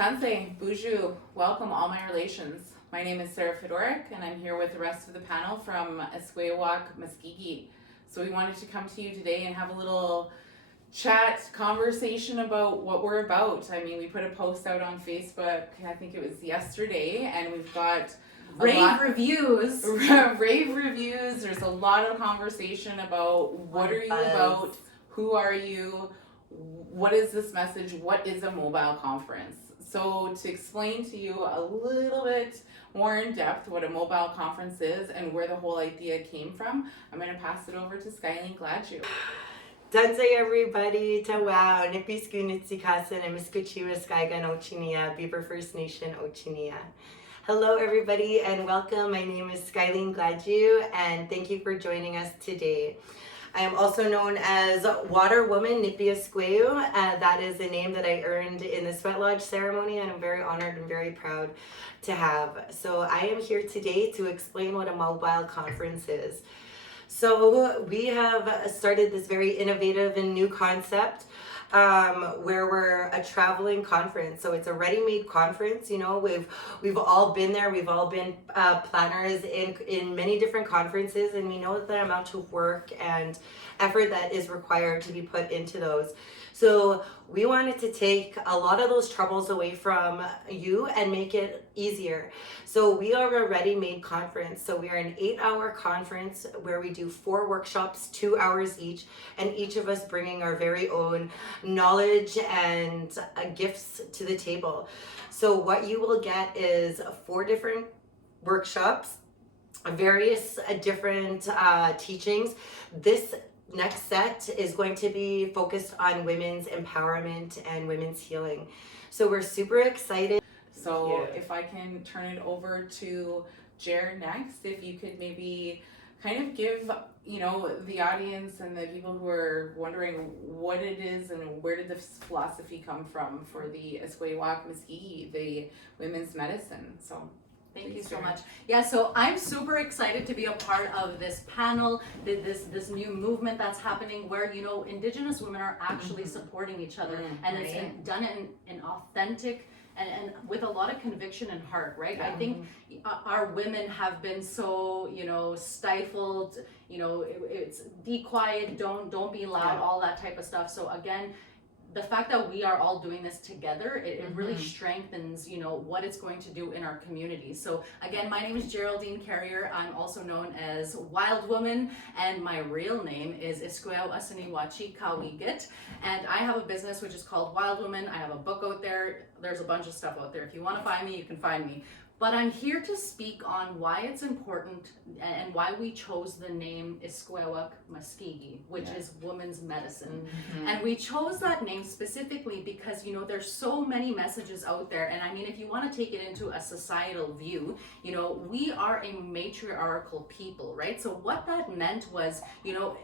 Tanse, Buju, welcome all my relations. My name is Sarah Fedorik, and I'm here with the rest of the panel from Iskwewak, Maskhikiy. So we wanted to come to you today and have a little chat, conversation about what we're about. I mean, we put a post out on Facebook, I think it was yesterday, and we've got rave reviews. Rave reviews. There's a lot of conversation about what are you about, who are you, what is this message, what is a mobile conference. So to explain to you a little bit more in depth what a mobile conference is and where the whole idea came from, I'm going to pass it over to Skyline Gladue. Tanse everybody, Tawao, Nipis Gunitsikasan, and Miskwichiwa Skygan Ochinia, Beaver First Nation Ochinia. Hello everybody and welcome. My name is Skyline Gladue and thank you for joining us today. I am also known as Water Woman Nipi Iskwewak. That is the name that I earned in the Sweat Lodge ceremony, and I'm very honored and very proud to have. So I am here today to explain what a mobile conference is. So we have started this very innovative and new concept where we're a traveling conference. So it's a ready-made conference. You know, we've all been there. We've all been planners in many different conferences, and we know the amount of work and effort that is required to be put into those. So we wanted to take a lot of those troubles away from you and make it easier. So we are a ready-made conference. So we are an 8-hour conference where we do 4 workshops, 2 hours each, and each of us bringing our very own knowledge and gifts to the table. So what you will get is 4 different workshops, various different teachings. This next set is going to be focused on women's empowerment and women's healing. So we're super excited. So if I can turn it over to Jer next, if you could maybe kind of give, you know, the audience and the people who are wondering what it is and where did this philosophy come from for the Iskwewak Maskhikiy, the women's medicine. So Thank you so much. Yeah, so I'm super excited to be a part of this panel, this new movement that's happening where, you know, Indigenous women are actually supporting each other, and it's done in authentic and with a lot of conviction and heart, right? I think our women have been so, you know, stifled, you know, it's be quiet, don't be loud, all that type of stuff. So again, the fact that we are all doing this together, it really strengthens, you know, what it's going to do in our community. So again, my name is Geraldine Carrier. I'm also known as Wild Woman, and my real name is Iskwewak Asaniwachi Kawigit. And I have a business which is called Wild Woman. I have a book out there. There's a bunch of stuff out there. If you want to find me, you can find me. But I'm here to speak on why it's important and why we chose the name Iskwewak Maskhikiy, which is women's medicine. And we chose that name specifically because, you know, there's so many messages out there. And I mean, if you want to take it into a societal view, you know, we are a matriarchal people, right? So what that meant was, you know,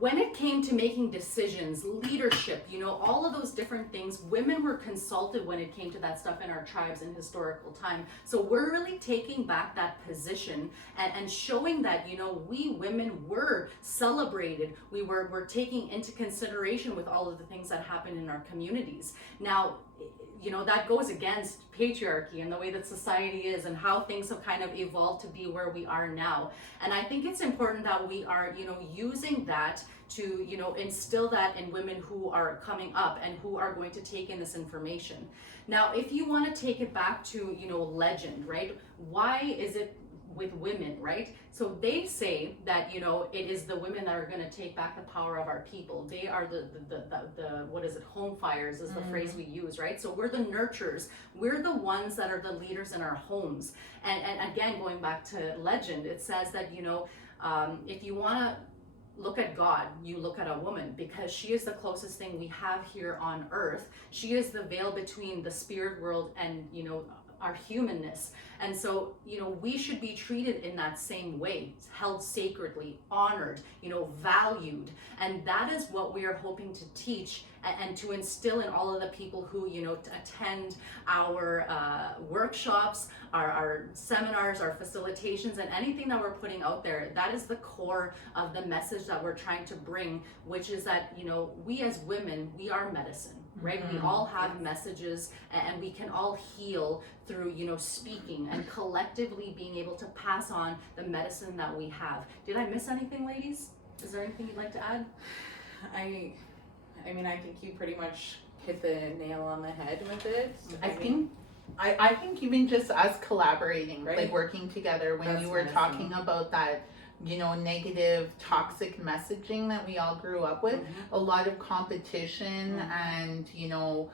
when it came to making decisions, leadership, you know, all of those different things, women were consulted when it came to that stuff in our tribes in historical time. So we're really taking back that position and showing that, you know, we women were celebrated. We're taking into consideration with all of the things that happen in our communities. Now, you know, that goes against patriarchy and the way that society is and how things have kind of evolved to be where we are now. And I think it's important that we are, you know, using that to, you know, instill that in women who are coming up and who are going to take in this information. Now, if you want to take it back to, you know, legend, right? Why is it with women, right? So they say that, you know, it is the women that are going to take back the power of our people. They are the what is it, home fires is the phrase we use, right? So we're the nurturers. We're the ones that are the leaders in our homes. And again, going back to legend, it says that, you know, if you want to look at God, you look at a woman, because she is the closest thing we have here on earth. She is the veil between the spirit world and, you know, our humanness. And so, you know, we should be treated in that same way, held sacredly, honored, you know, valued. And that is what we are hoping to teach and to instill in all of the people who, you know, attend our workshops, our seminars, our facilitations, and anything that we're putting out there. That is the core of the message that we're trying to bring, which is that, you know, we as women, we are medicine. right? We all have messages, and we can all heal through, you know, speaking and collectively being able to pass on the medicine that we have. Did I miss anything, ladies? Is there anything you'd like to add? I mean, I think you pretty much hit the nail on the head with it. I think even just us collaborating, Right. like working together, when That's you were medicine. talking about that, you know, negative, toxic messaging that we all grew up with, a lot of competition and, you know,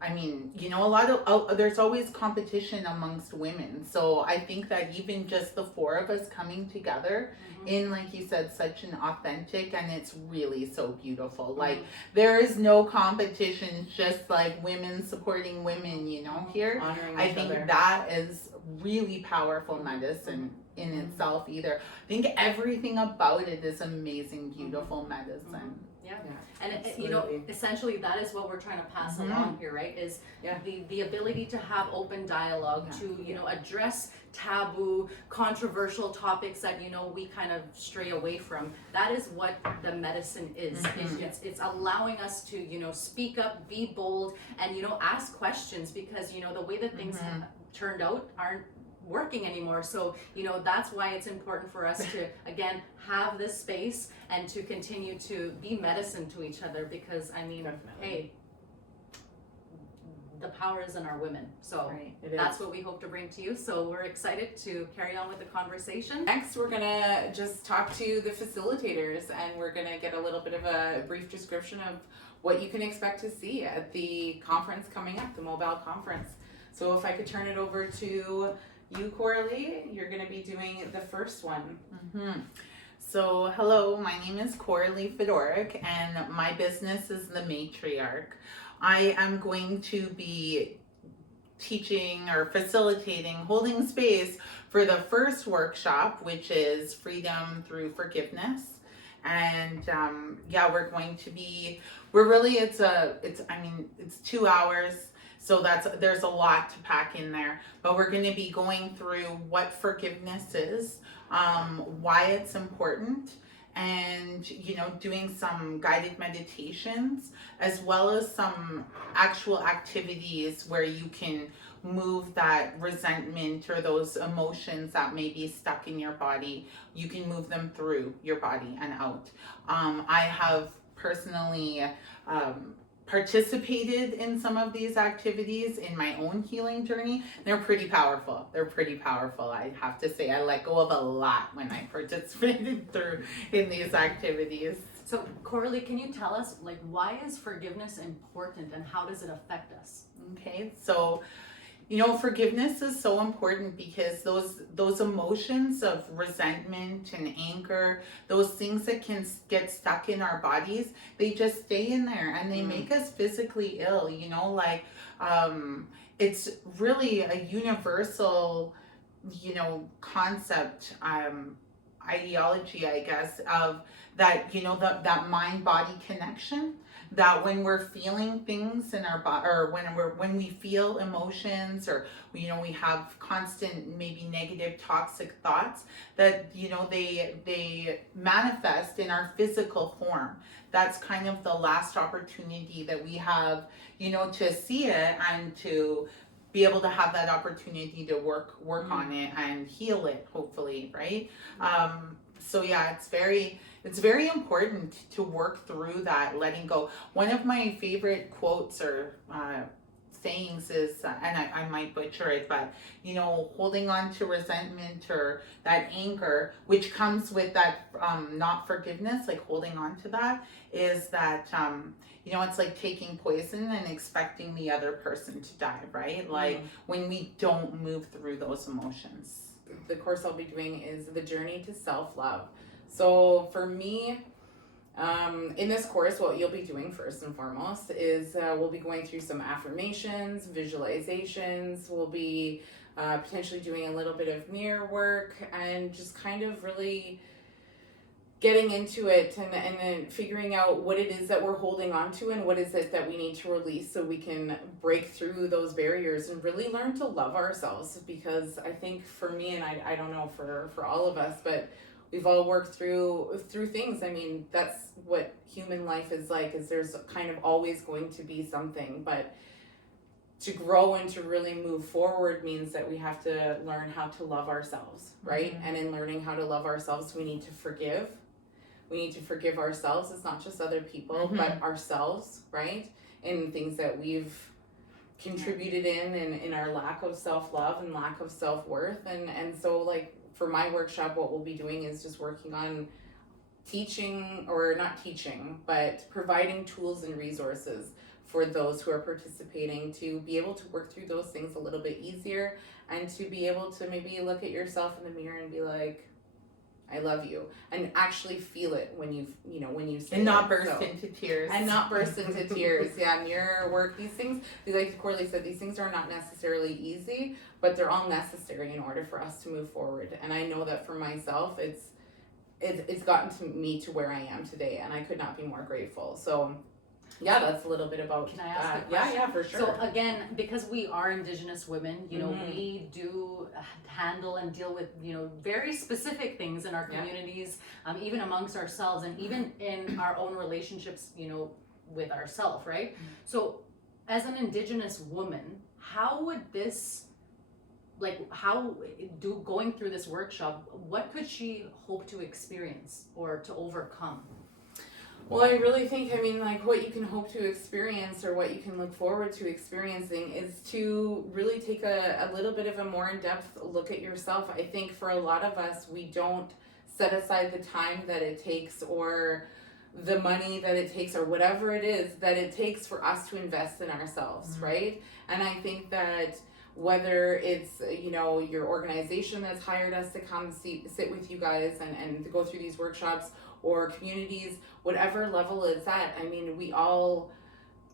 I mean, you know, a lot of, there's always competition amongst women. So I think that even just the four of us coming together in, like you said, such an authentic, and it's really so beautiful. Like, there is no competition, it's just like women supporting women, you know, here. Honoring I each think other. that is really powerful medicine in itself either. I think everything about it is amazing, beautiful medicine. Yeah. And you know, Absolutely. essentially that is what we're trying to pass along here, right? Is Yeah. the ability to have open dialogue, to, you know, address taboo, controversial topics that, you know, we kind of stray away from. That is what the medicine is. It's allowing us to, you know, speak up, be bold, and, you know, ask questions, because, you know, the way that things have turned out aren't working anymore. So, you know, that's why it's important for us to, again, have this space and to continue to be medicine to each other, because, I mean, Definitely. hey, the power is in our women. So Right. It is. that's what we hope to bring to you. So we're excited to carry on with the conversation. Next, we're gonna just talk to the facilitators, and we're gonna get a little bit of a brief description of what you can expect to see at the conference coming up, the Mobile Conference. So if I could turn it over to you, Coralie, you're gonna be doing the first one. So, hello, my name is Coralie Fedorik, and my business is The Matriarch. I am going to be teaching or facilitating, holding space for the first workshop, which is Freedom Through Forgiveness. And yeah, it's 2 hours. So there's a lot to pack in there, but we're going to be going through what forgiveness is, why it's important, and, you know, doing some guided meditations, as well as some actual activities where you can move that resentment or those emotions that may be stuck in your body. You can move them through your body and out. I have personally participated in some of these activities in my own healing journey. They're pretty powerful. I have to say, I let go of a lot when I participated in these activities. So Coralie, can you tell us, like, why is forgiveness important and how does it affect us? Okay, so, you know, forgiveness is so important because those emotions of resentment and anger, those things that can get stuck in our bodies, they just stay in there and they make us physically ill, you know, like, it's really a universal, you know, concept, ideology, I guess, of that, you know, that mind-body connection, that when we're feeling things in our body, or when we feel emotions, or, you know, we have constant maybe negative toxic thoughts, that, you know, they manifest in our physical form. That's kind of the last opportunity that we have, you know, to see it and to be able to have that opportunity to work on it and heal it, hopefully, right? So yeah, it's very important to work through that letting go. One of my favorite quotes or sayings is, and I might butcher it, but, you know, holding on to resentment or that anger, which comes with that not forgiveness, like holding on to that, is that, you know, it's like taking poison and expecting the other person to die, right? Like when we don't move through those emotions. The course I'll be doing is the journey to self-love. So for me, in this course, what you'll be doing first and foremost is we'll be going through some affirmations, visualizations. We'll be potentially doing a little bit of mirror work and just kind of really getting into it and then figuring out what it is that we're holding on to and what is it that we need to release so we can break through those barriers and really learn to love ourselves. Because I think for me, and I don't know for all of us, but we've all worked through things. I mean, that's what human life is like, is there's kind of always going to be something, but to grow and to really move forward means that we have to learn how to love ourselves, right? And in learning how to love ourselves, we need to forgive. We need to forgive ourselves. It's not just other people, but ourselves, right? In things that we've contributed in our lack of self-love and lack of self-worth. And so, like, for my workshop, what we'll be doing is just working on teaching, or not teaching, but providing tools and resources for those who are participating to be able to work through those things a little bit easier, and to be able to maybe look at yourself in the mirror and be like, I love you, and actually feel it when you say and not it. burst into tears. And not burst into tears. Yeah, mirror work. These things, like Corley said, these things are not necessarily easy, but they're all necessary in order for us to move forward. And I know that for myself, it's gotten to me to where I am today, and I could not be more grateful. So yeah, that's a little bit about. Can I ask a Yeah, question? yeah, for sure. So again, because we are Indigenous women, you know, we do handle and deal with, you know, very specific things in our communities, even amongst ourselves, and even in our own relationships, you know, with ourselves, right? So as an Indigenous woman, how would this, like, going through this workshop, what could she hope to experience or to overcome? Well, I really think, I mean, like, what you can hope to experience, or what you can look forward to experiencing, is to really take a little bit of a more in-depth look at yourself. I think for a lot of us, we don't set aside the time that it takes, or the money that it takes, or whatever it is that it takes for us to invest in ourselves, right? And I think that whether it's, you know, your organization that's hired us to come sit with you guys and go through these workshops, or communities, whatever level it's at, I mean,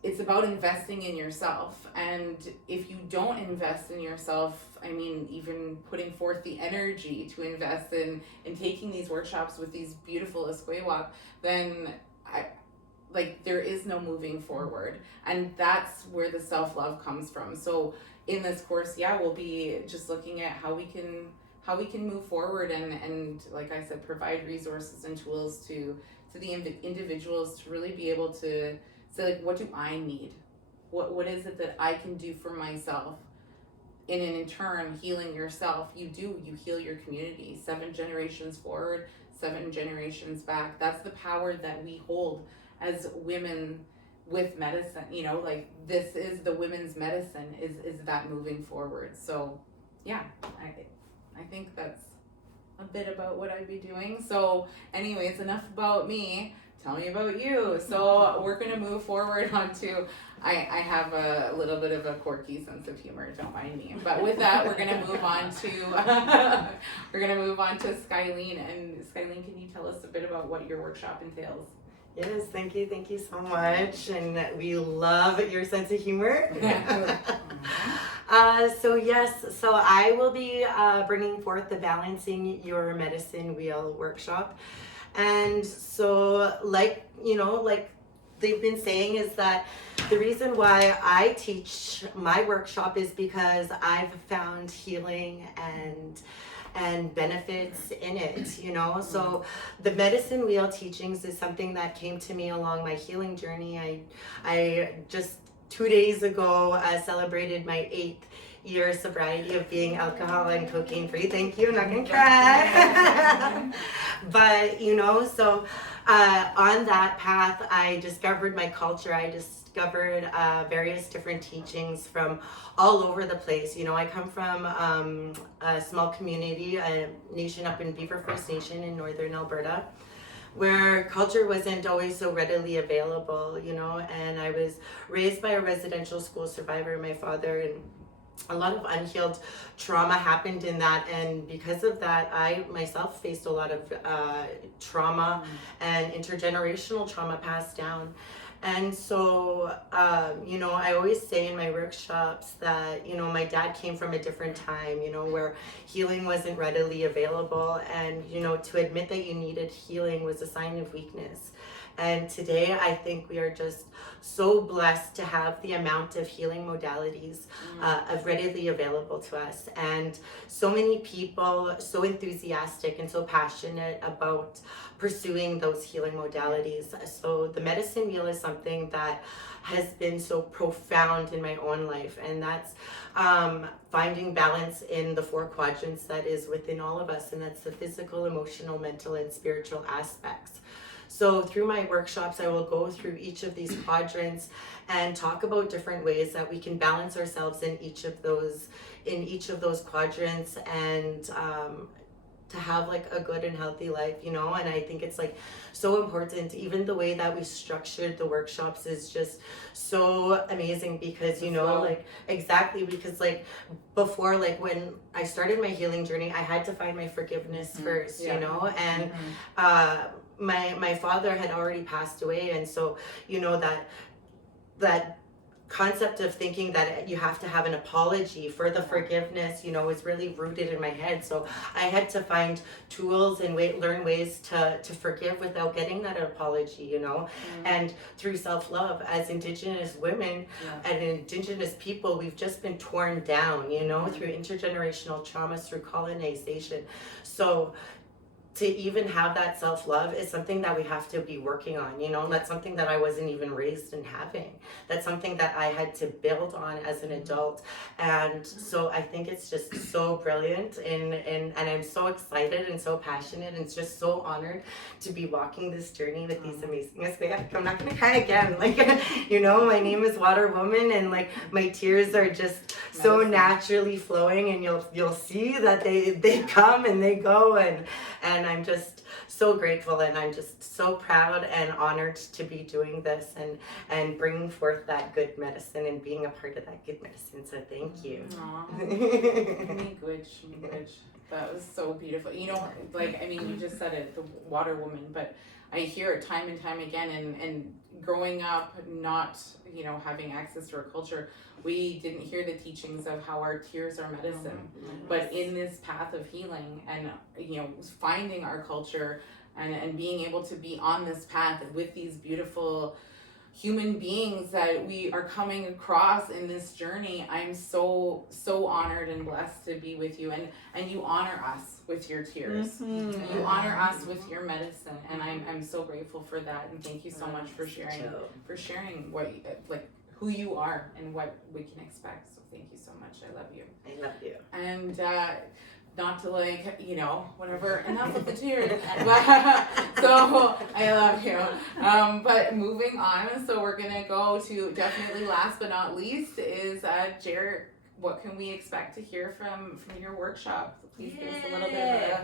it's about investing in yourself. And if you don't invest in yourself, I mean, even putting forth the energy to invest in taking these workshops with these beautiful Iskwewak, then there is no moving forward. And that's where the self-love comes from. So in this course, we'll be just looking at how we can move forward, and like I said, provide resources and tools to the individuals to really be able to say, like, what do I need? What is it that I can do for myself? And in turn, healing yourself, you heal your community. 7 generations forward, 7 generations back. That's the power that we hold as women with medicine. You know, like, this is the women's medicine, is that moving forward. So yeah, I think that's a bit about what I'd be doing. So anyways, enough about me. Tell me about you. So we're going to move forward onto, I have a little bit of a quirky sense of humor, don't mind me. But with that, we're going to move on to Skylene. And Skylene, can you tell us a bit about what your workshop entails? Yes, thank you so much, and we love your sense of humor. So I will be bringing forth the Balancing Your Medicine Wheel workshop. And so, like they've been saying, is that the reason why I teach my workshop is because I've found healing and benefits in it, you know. So the medicine wheel teachings is something that came to me along my healing journey. I just 2 days ago celebrated my 8th year sobriety of being alcohol and cocaine free. Thank you, I'm not gonna cry. But you know, so on that path, I discovered my culture. I discovered various different teachings from all over the place. You know, I come from a small community, a nation up in Beaver First Nation in northern Alberta, where culture wasn't always so readily available, you know, and I was raised by a residential school survivor, my father, and a lot of unhealed trauma happened in that, and because of that, I myself faced a lot of trauma and intergenerational trauma passed down. And so, you know, I always say in my workshops that, you know, my dad came from a different time, you know, where healing wasn't readily available. And, you know, to admit that you needed healing was a sign of weakness. And today I think we are just so blessed to have the amount of healing modalities readily available to us, and so many people so enthusiastic and so passionate about pursuing those healing modalities. So the medicine wheel is something that has been so profound in my own life, and that's finding balance in the 4 quadrants that is within all of us, and that's the physical, emotional, mental, and spiritual aspects. So through my workshops, I will go through each of these quadrants and talk about different ways that we can balance ourselves in each of those quadrants, and to have like a good and healthy life, you know. And I think it's like so important. Even the way that we structured the workshops is just so amazing, because you know, like exactly, because like before, like when I started my healing journey, I had to find my forgiveness first, you know. And my father had already passed away, and so you know that concept of thinking that you have to have an apology for the forgiveness, you know, is really rooted in my head. So I had to find tools and learn ways to forgive without getting that apology, you know. And through self-love, as Indigenous women and Indigenous people, we've just been torn down, you know, through intergenerational traumas, through colonization. So to even have that self-love is something that we have to be working on, you know. That's something that I wasn't even raised in having. That's something that I had to build on as an adult. And so I think it's just so brilliant, and I'm so excited and so passionate and just so honored to be walking this journey with these amazing Iskwewak. I'm not gonna cry again. Like, you know, my name is Water Woman, and like my tears are just so naturally flowing, and you'll see that they come and they go, and I'm just so grateful, and I'm just so proud and honored to be doing this and bringing forth that good medicine and being a part of that good medicine. So thank you. That was so beautiful. You know, like, I mean, you just said it, the Water Woman, but I hear it time and time again, and growing up not, you know, having access to our culture, we didn't hear the teachings of how our tears are medicine. But in this path of healing and, you know, finding our culture and being able to be on this path with these beautiful human beings that we are coming across in this journey, I'm so honored and blessed to be with you, and you honor us with your tears. You honor us with your medicine, and I'm so grateful for that, and thank you so much for sharing what, like, who you are and what we can expect. So thank you so much. I love you. I love you. And not to, like, you know, whatever, enough with the tears. So I love you. But moving on, so we're gonna go to, definitely last but not least, is Jared. What can we expect to hear from your workshop? So please give us a little bit of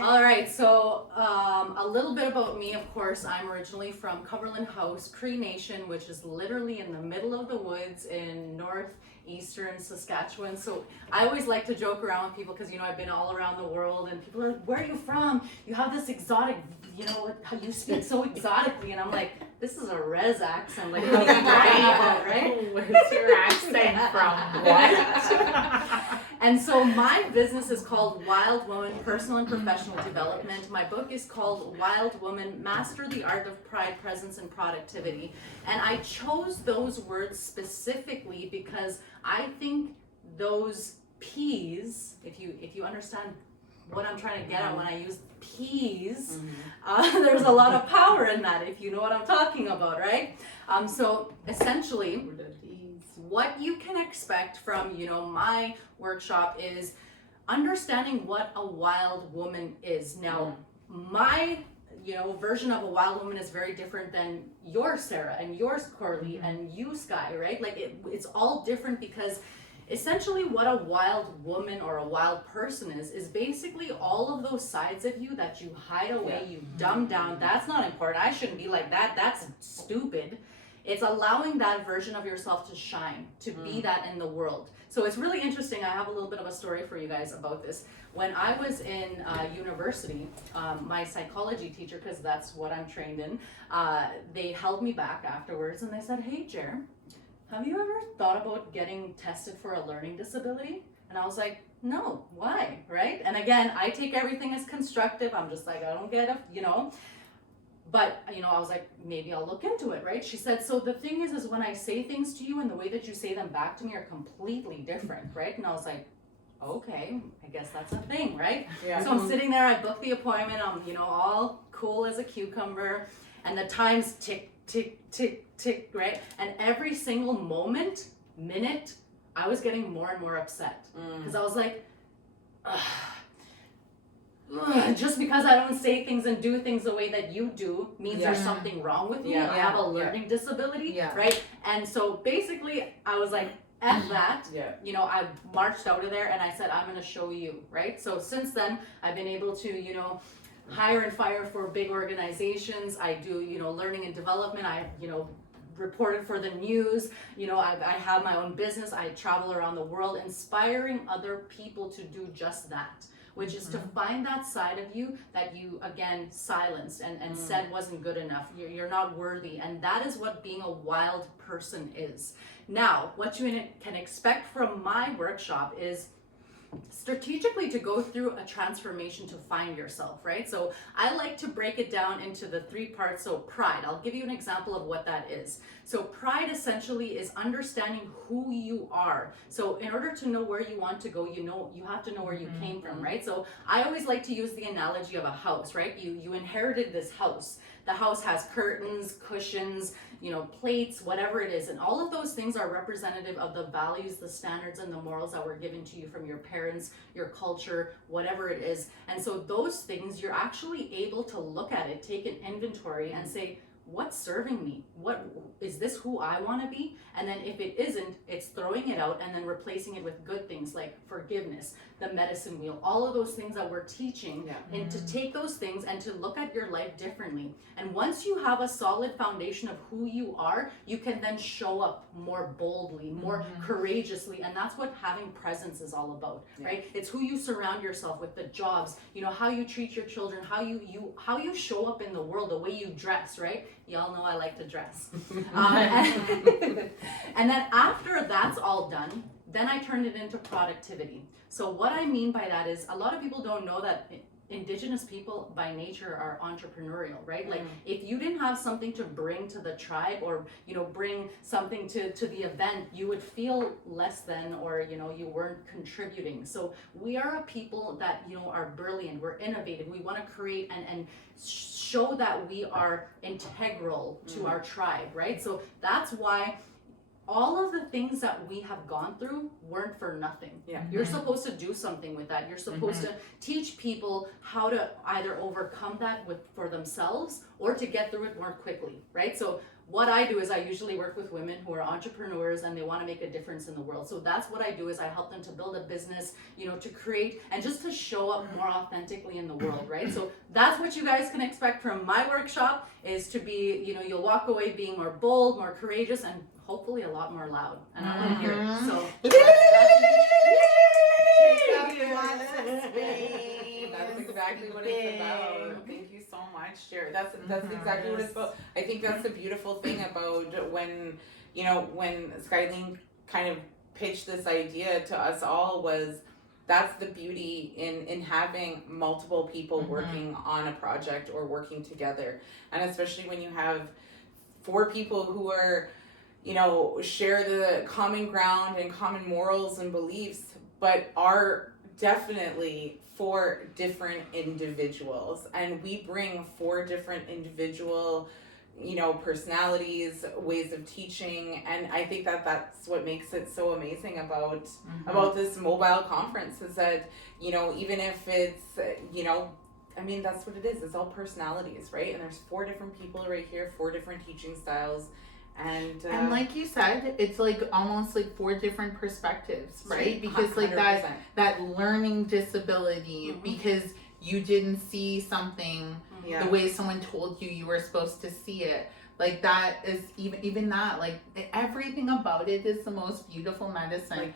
All right, so a little bit about me. Of course, I'm originally from Cumberland House, Cree Nation, which is literally in the middle of the woods in northeastern Saskatchewan. So I always like to joke around with people, because, you know, I've been all around the world, and people are like, where are you from? You have this exotic, you know, how you speak so exotically. And I'm like, this is a res accent, like, what are you talking about, right? Where's your accent from? What? And so my business is called Wild Woman Personal and Professional Development. My book is called Wild Woman, Master the Art of Pride, Presence, and Productivity. And I chose those words specifically because I think those P's, if you understand what I'm trying to get at when I use P's, there's a lot of power in that, if you know what I'm talking about, right? So essentially, what you can expect from, you know, my workshop is understanding what a wild woman is. Now, my, you know, version of a wild woman is very different than yours, Sarah, and yours, Corley, and you, Sky, right? Like, it's all different, because essentially what a wild woman or a wild person is basically all of those sides of you that you hide away, you dumb down. That's not important. I shouldn't be like that. That's stupid. It's allowing that version of yourself to shine, to be that in the world. So it's really interesting. I have a little bit of a story for you guys about this. When I was in university, my psychology teacher, because that's what I'm trained in, they held me back afterwards, and they said, hey, Jer, have you ever thought about getting tested for a learning disability? And I was like, no, why, right? And again, I take everything as constructive. I'm just like, I don't get it, you know. But, I was like, maybe I'll look into it, right? She said, so the thing is when I say things to you and the way that you say them back to me are completely different, right? And I was like, okay, I guess that's a thing, right? Yeah. So I'm sitting there, I booked the appointment, I'm, all cool as a cucumber, and the time's tick, tick, tick, tick, right? And every single minute, I was getting more and more upset. Because I was like, just because I don't say things and do things the way that you do means there's something wrong with me. Yeah. I have a learning disability, right? And so basically, I was like, F that. I marched out of there and I said, I'm going to show you, right? So since then, I've been able to, hire and fire for big organizations. I do, learning and development. I, reported for the news. I have my own business. I travel around the world inspiring other people to do just that, which is to find that side of you that you, again, silenced and said wasn't good enough. You're not worthy. And that is what being a wild person is. Now, what you can expect from my workshop is strategically to go through a transformation to find yourself, right? So I like to break it down into the 3 parts. So pride, I'll give you an example of what that is. So pride essentially is understanding who you are. So in order to know where you want to go, you have to know where you came from, right? So I always like to use the analogy of a house, right? You inherited this house. The house has curtains, cushions, plates, whatever it is. And all of those things are representative of the values, the standards, and the morals that were given to you from your parents, your culture, whatever it is. And so those things, you're actually able to look at it, take an inventory and say, what's serving me? What is this who I want to be? And then if it isn't, it's throwing it out and then replacing it with good things like forgiveness, the medicine wheel, all of those things that we're teaching, and to take those things and to look at your life differently. And once you have a solid foundation of who you are, you can then show up more boldly, more courageously. And that's what having presence is all about, right? It's who you surround yourself with, the jobs, how you treat your children, how you show up in the world, the way you dress, right? Y'all know I like to dress. And then after that's all done, then I turned it into productivity. So what I mean by that is a lot of people don't know that Indigenous people by nature are entrepreneurial, right? Like if you didn't have something to bring to the tribe or, bring something to the event, you would feel less than, or, you weren't contributing. So we are a people that, are brilliant, we're innovative, we want to create and show that we are integral to our tribe, right? So that's why all of the things that we have gone through weren't for nothing. You're supposed to do something with that. You're supposed to teach people how to either overcome that for themselves or to get through it more quickly, right? So what I do is I usually work with women who are entrepreneurs and they want to make a difference in the world. So that's what I do is I help them to build a business, to create and just to show up more authentically in the world, right? So that's what you guys can expect from my workshop is to be, you'll walk away being more bold, more courageous, and hopefully a lot more loud. And I want to hear it. So that's exactly what it's about. Thank you so much, Jared. That's exactly what it's about. I think that's the beautiful thing about when Skylene kind of pitched this idea to us all was that's the beauty in having multiple people working on a project or working together. And especially when you have 4 people who are share the common ground and common morals and beliefs, but are definitely 4 different individuals. And we bring 4 different individual, personalities, ways of teaching. And I think that's what makes it so amazing about this mobile conference is that, even if it's, that's what it is. It's all personalities, right? And there's 4 different people right here, 4 different teaching styles. And like you said, it's like almost like 4 different perspectives, right? Because 100%. like that learning disability, because you didn't see something the way someone told you were supposed to see it. Like that is even that, like everything about it is the most beautiful medicine.